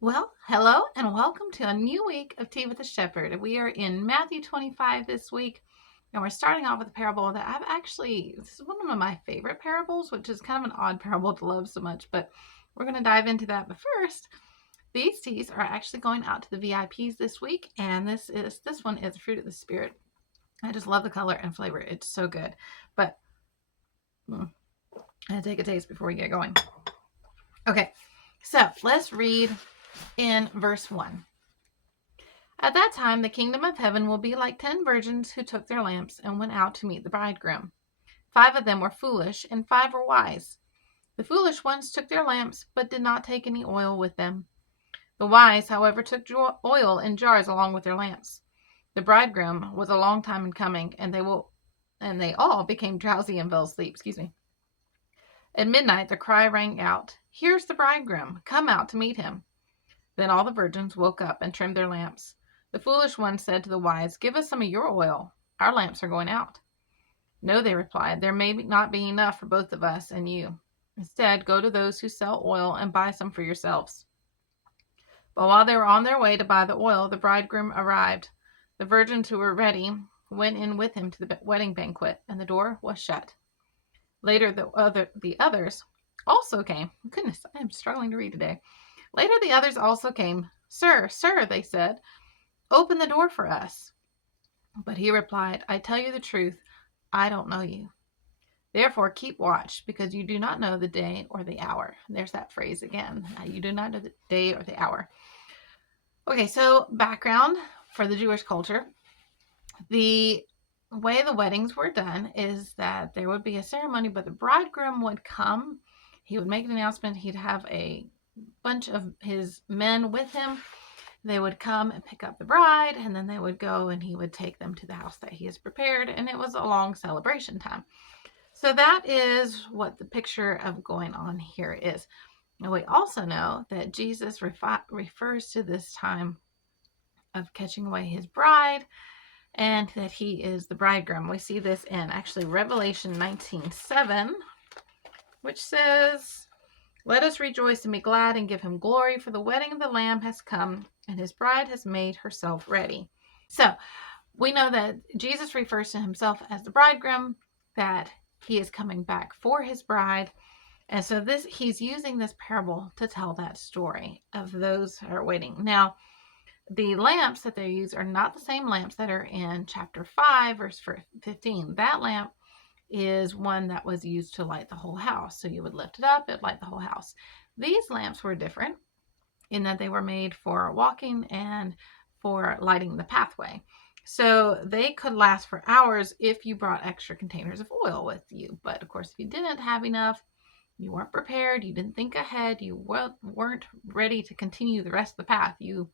Well, hello and welcome to a new week of Tea with the Shepherd. We are in Matthew 25 this week, and we're starting off with a parable that this is one of my favorite parables, which is kind of an odd parable to love so much, but we're going to dive into that. But first, these teas are actually going out to the VIPs this week, and this one is Fruit of the Spirit. I just love the color and flavor. It's so good. But I'm going to take a taste before we get going. Okay, so let's read in verse 1. At that time, the kingdom of heaven will be like 10 virgins who took their lamps and went out to meet the bridegroom. 5 of them were foolish, and 5 were wise. The foolish ones took their lamps, but did not take any oil with them. The wise, however, took oil in jars along with their lamps. The bridegroom was a long time in coming, and they all became drowsy and fell asleep. At midnight, the cry rang out, "Here's the bridegroom! Come out to meet him!" Then all the virgins woke up and trimmed their lamps. The foolish one said to the wise, "Give us some of your oil. Our lamps are going out." "No," they replied, "there may not be enough for both of us and you. Instead, go to those who sell oil and buy some for yourselves." But while they were on their way to buy the oil, the bridegroom arrived. The virgins who were ready went in with him to the wedding banquet, and the door was shut. Later, the others also came. Goodness, I am struggling to read today. Later, the others also came. "Sir, sir," they said, "open the door for us." But he replied, "I tell you the truth, I don't know you. Therefore keep watch, because you do not know the day or the hour." There's that phrase again. You do not know the day or the hour. Okay, so background for the Jewish culture. The way the weddings were done is that there would be a ceremony, but the bridegroom would come. He would make an announcement. He'd have a bunch of his men with him. They would come and pick up the bride, and then they would go and he would take them to the house that he has prepared, and it was a long celebration time. So that is what the picture of going on here is. And we also know that Jesus refers to this time of catching away his bride, and that he is the bridegroom. We see this in actually Revelation 19:7, which says, "Let us rejoice and be glad and give him glory, for the wedding of the Lamb has come, and his bride has made herself ready." So we know that Jesus refers to himself as the bridegroom, that he is coming back for his bride. And so he's using this parable to tell that story of those who are waiting. Now, the lamps that they use are not the same lamps that are in chapter 5, verse 15. That lamp is one that was used to light the whole house. So you would lift it up, it'd light the whole house. These lamps were different in that they were made for walking and for lighting the pathway. So they could last for hours if you brought extra containers of oil with you. But of course, if you didn't have enough, you weren't prepared, you didn't think ahead, you weren't ready to continue the rest of the path. Kind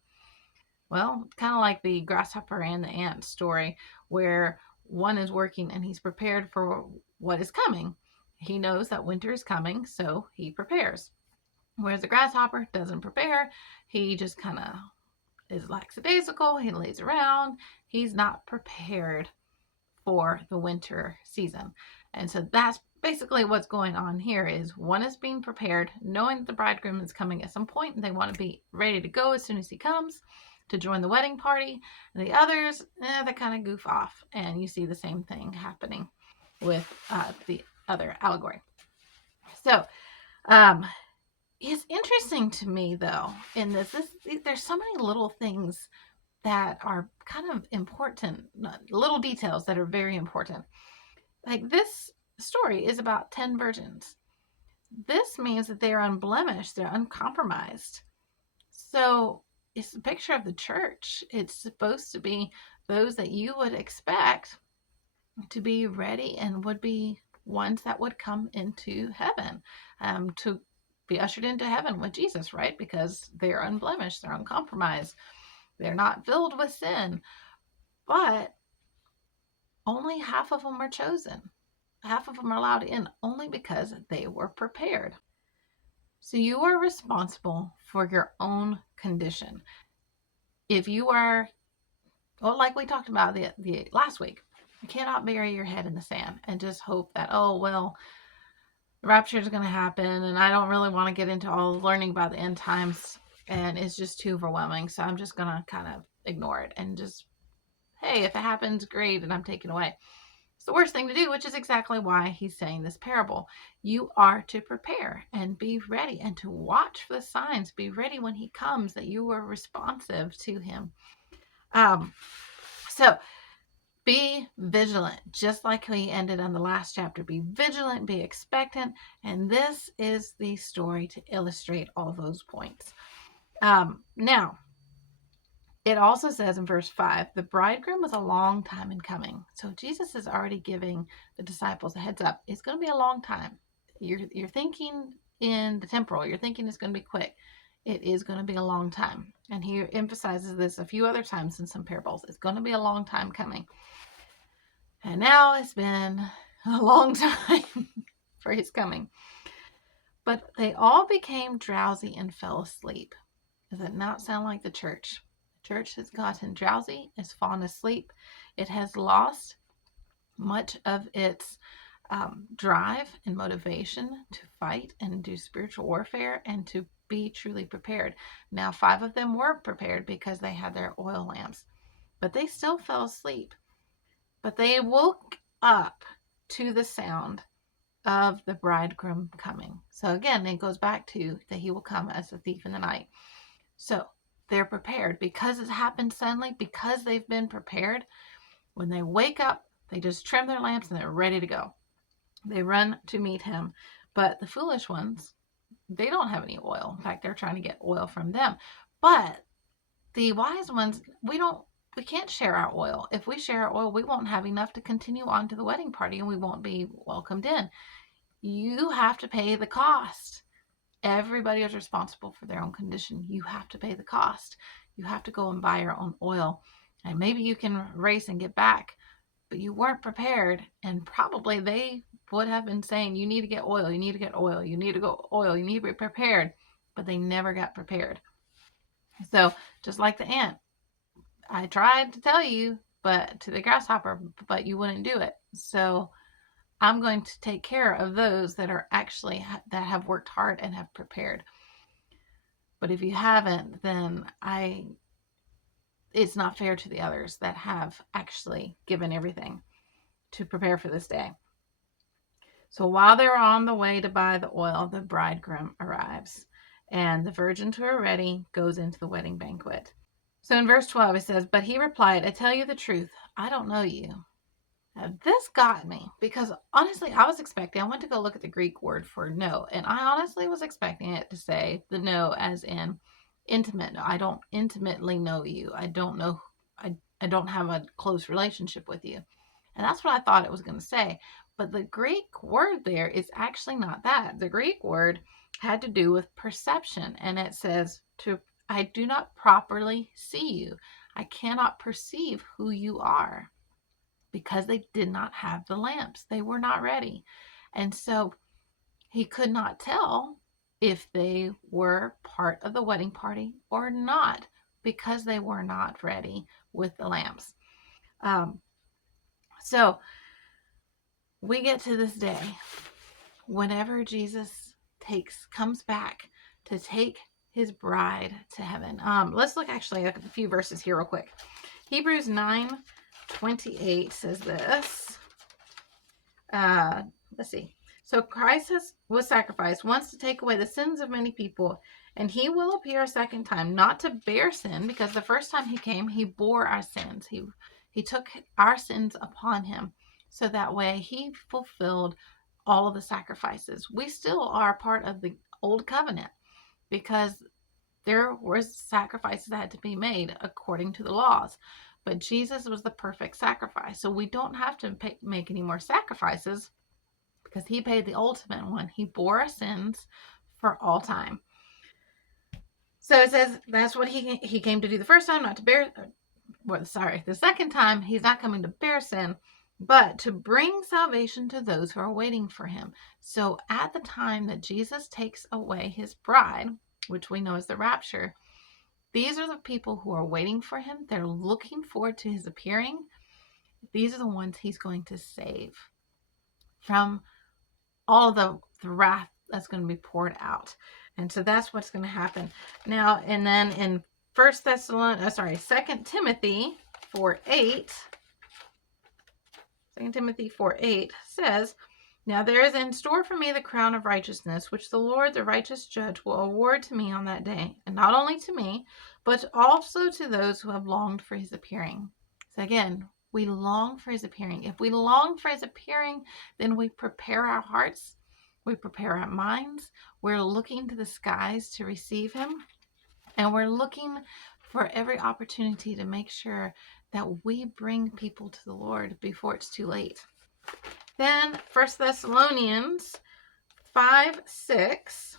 of like the grasshopper and the ant story, where one is working and he's prepared for what is coming. He knows that winter is coming, so he prepares. Whereas the grasshopper doesn't prepare. He just kind of is lackadaisical. He lays around. He's not prepared for the winter season. And so that's basically what's going on here is one is being prepared, knowing that the bridegroom is coming at some point, and they want to be ready to go as soon as he comes to join the wedding party. And the others, they kind of goof off. And you see the same thing happening with the other allegory. So, it's interesting to me, though, in there's so many little things that are kind of important, little details that are very important. Like this story is about 10 virgins. This means that they are unblemished, they're uncompromised. So it's a picture of the church. It's supposed to be those that you would expect to be ready and would be ones that would come into heaven, to be ushered into heaven with Jesus, right? Because they're unblemished, they're uncompromised, they're not filled with sin. But only half of them are chosen. Half of them are allowed in only because they were prepared. So you are responsible for your own condition. If you are, like we talked about the last week, you cannot bury your head in the sand and just hope that, the rapture is going to happen, and I don't really want to get into all learning about the end times. and it's just too overwhelming. So I'm just going to kind of ignore it and just, hey, if it happens, great, and I'm taken away. It's the worst thing to do, which is exactly why he's saying this parable. You are to prepare and be ready and to watch for the signs. Be ready when he comes, that you are responsive to him. So be vigilant, just like we ended on the last chapter. Be vigilant, be expectant. And this is the story to illustrate all those points. Now, it also says in verse 5, the bridegroom was a long time in coming. So Jesus is already giving the disciples a heads up. It's going to be a long time. You're thinking in the temporal. You're thinking it's going to be quick. It is going to be a long time. And he emphasizes this a few other times in some parables. It's going to be a long time coming. And now it's been a long time for his coming. But they all became drowsy and fell asleep. Does it not sound like the church? The church has gotten drowsy, has fallen asleep. It has lost much of its drive and motivation to fight and do spiritual warfare and to be truly prepared. Now, 5 of them were prepared because they had their oil lamps, but they still fell asleep. But they woke up to the sound of the bridegroom coming. So again, it goes back to that he will come as a thief in the night. So they're prepared because it happened suddenly, because they've been prepared. When they wake up, they just trim their lamps and they're ready to go. They run to meet him. But the foolish ones, they don't have any oil. In fact, they're trying to get oil from them. But the wise ones, we can't share our oil. If we share our oil, we won't have enough to continue on to the wedding party and we won't be welcomed in. You have to pay the cost. Everybody is responsible for their own condition. You have to pay the cost. You have to go and buy your own oil. And maybe you can race and get back, but you weren't prepared. And probably they would have been saying, you need to get oil, you need to get oil, you need to go oil, you need to be prepared. But they never got prepared. So just like the ant, I tried to tell you, but to the grasshopper, but you wouldn't do it. So I'm going to take care of those that are actually, that have worked hard and have prepared. But if you haven't, then it's not fair to the others that have actually given everything to prepare for this day. So while they're on the way to buy the oil, the bridegroom arrives, and the virgins who are ready goes into the wedding banquet. So in verse 12, it says, but he replied, I tell you the truth, I don't know you. Now, this got me because honestly, I went to go look at the Greek word for know, and I honestly was expecting it to say the know as in intimate. I don't intimately know you. I don't know. I don't have a close relationship with you. And that's what I thought it was going to say. But the Greek word there is actually not that. The Greek word had to do with perception, and it says I do not properly see you. I cannot perceive who you are. Because they did not have the lamps. They were not ready. And so he could not tell if they were part of the wedding party or not because they were not ready with the lamps. So we get to this day, whenever Jesus comes back to take his bride to heaven. Let's look actually at a few verses here real quick. Hebrews 9:28 says this. Let's see. So Christ was sacrificed once to take away the sins of many people, and he will appear a second time, not to bear sin, because the first time he came, he bore our sins. He took our sins upon him, so that way he fulfilled all of the sacrifices. We still are part of the old covenant because there were sacrifices that had to be made according to the laws. But Jesus was the perfect sacrifice. So we don't have to make any more sacrifices because he paid the ultimate one. He bore our sins for all time. So it says that's what he came to do the first time, not to bear, the second time, he's not coming to bear sin, but to bring salvation to those who are waiting for him. So at the time that Jesus takes away his bride, which we know as the rapture, these are the people who are waiting for him. They're looking forward to his appearing. These are the ones he's going to save from all the wrath that's going to be poured out. And so that's what's going to happen. Now, and then in 2 Timothy 4:8, 2 Timothy 4:8 says, "Now there is in store for me the crown of righteousness, which the Lord, the righteous judge, will award to me on that day, and not only to me, but also to those who have longed for his appearing." So again, we long for his appearing. If we long for his appearing, then we prepare our hearts, we prepare our minds, we're looking to the skies to receive him, and we're looking for every opportunity to make sure that we bring people to the Lord before it's too late. Then 1 Thessalonians 5:6.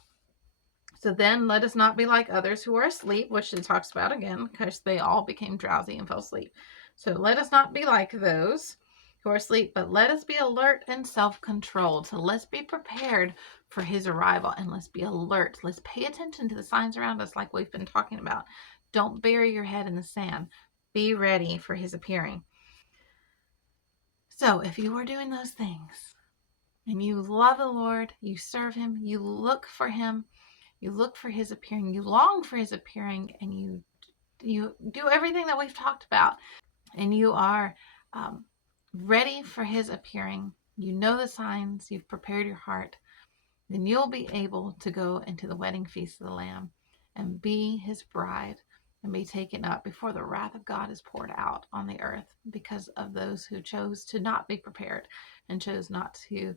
"So then let us not be like others who are asleep," which it talks about again, because they all became drowsy and fell asleep. "So let us not be like those who are asleep, but let us be alert and self-controlled." So let's be prepared for his arrival, and let's be alert. Let's pay attention to the signs around us like we've been talking about. Don't bury your head in the sand. Be ready for his appearing. So if you are doing those things and you love the Lord, you serve him, you look for him, you look for his appearing, you long for his appearing, and you do everything that we've talked about, and you are ready for his appearing, you know the signs, you've prepared your heart, then you'll be able to go into the wedding feast of the Lamb and be his bride and be taken up before the wrath of God is poured out on the earth because of those who chose to not be prepared and chose not to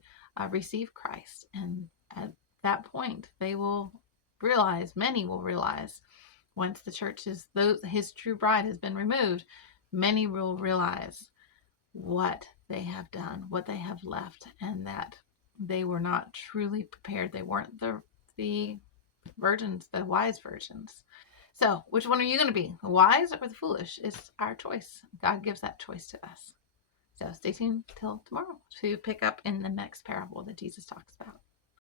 receive Christ. And at that point, they will realize, many will realize, once the church is, his true bride has been removed, many will realize what they have done, what they have left, and that they were not truly prepared. They weren't the virgins, the wise virgins. So, which one are you going to be, the wise or the foolish? It's our choice. God gives that choice to us. So, stay tuned till tomorrow to pick up in the next parable that Jesus talks about.